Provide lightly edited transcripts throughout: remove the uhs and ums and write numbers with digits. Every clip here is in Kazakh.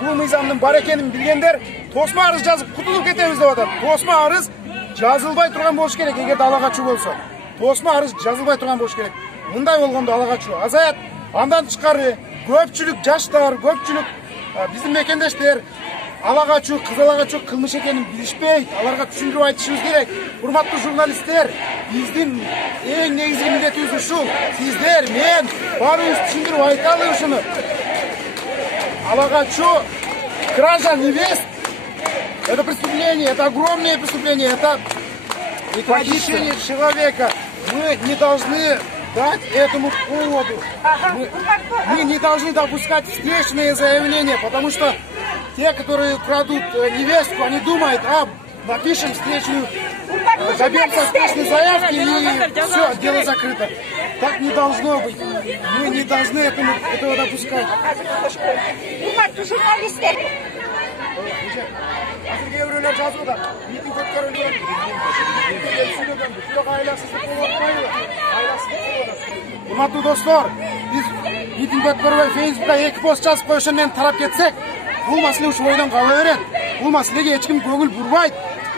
бул мыйзамдын бар экенин билгендер тосма арыз жазып кутулуп кетебиз деп атат. Тосма арыз жазылбай турган болуш керек эгерде ала качуу болсо. Тосма арыз жазылбай турган болуш керек. Мындай болгондо ала качуу азаят. Андан тышкары көпчүлүк жаштар, көпчүлүк биздин мекендештер ала качуу, кыз ала качуу кылмыш экенин билишпейт. Аларга түшүндүрүп айтышыбыз керек. Урматтуу журналисттер, биздин эң негизги милдетибиз ушул. Сиздер, мен баарыбыз түшүндүрүп айталы ушуну. Ала качуу, кража невест — это преступление, это огромное преступление, это похищение человека. Мы не должны дать этому поводу. Мы не должны допускать встречные заявления, потому что те, которые крадут невестку, они думают, напишем встречную, добьемся встречной заявки и все, дело закрыто. Так не должно быть. Мы не должны этого допускать. Урматтуу достор, биз митинг өткөрбөй Facebook'та 2 пост жазып коюшун менен тарап кетсек, бул маселе ушу бойдон кала берет. Бул маселеге эч ким көңүл бурбайт.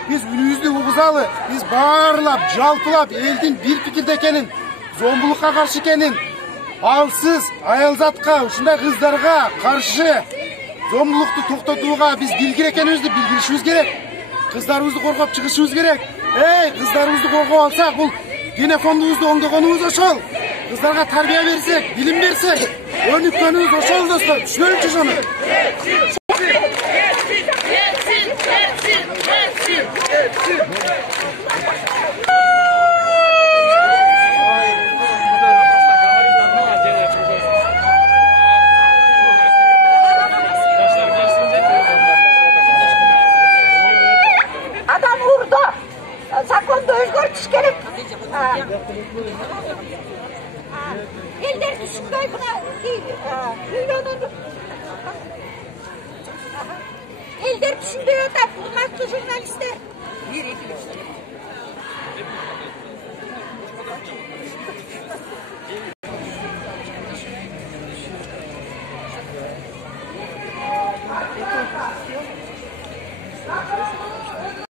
Биз үнүбүздү угузалы, биз баарлап, жалпылап элдин бир пикирде экенин, зомбулукка каршы экенин, алсыз аялзатка, ушундай кыздарга каршы зомбулукту токтотууга биз билгир экенибизди билдиришибиз керек. Кыздарыбызды коргоп чыгышыбыз керек. Кыздарыбызды коргоп алсак, бул генофондубузду оңдогонубуз ошол. Кыздарга тарбия берсек, билим берсек, өнүккөнүбүз ошол достор. Түшүнөлүчү ошону. Adam vurdu. Zakonda özgürtüş gelip. Elleri düşündüğü buna milyonun. Elleri düşündüğü da hurmatlı jurnalistler.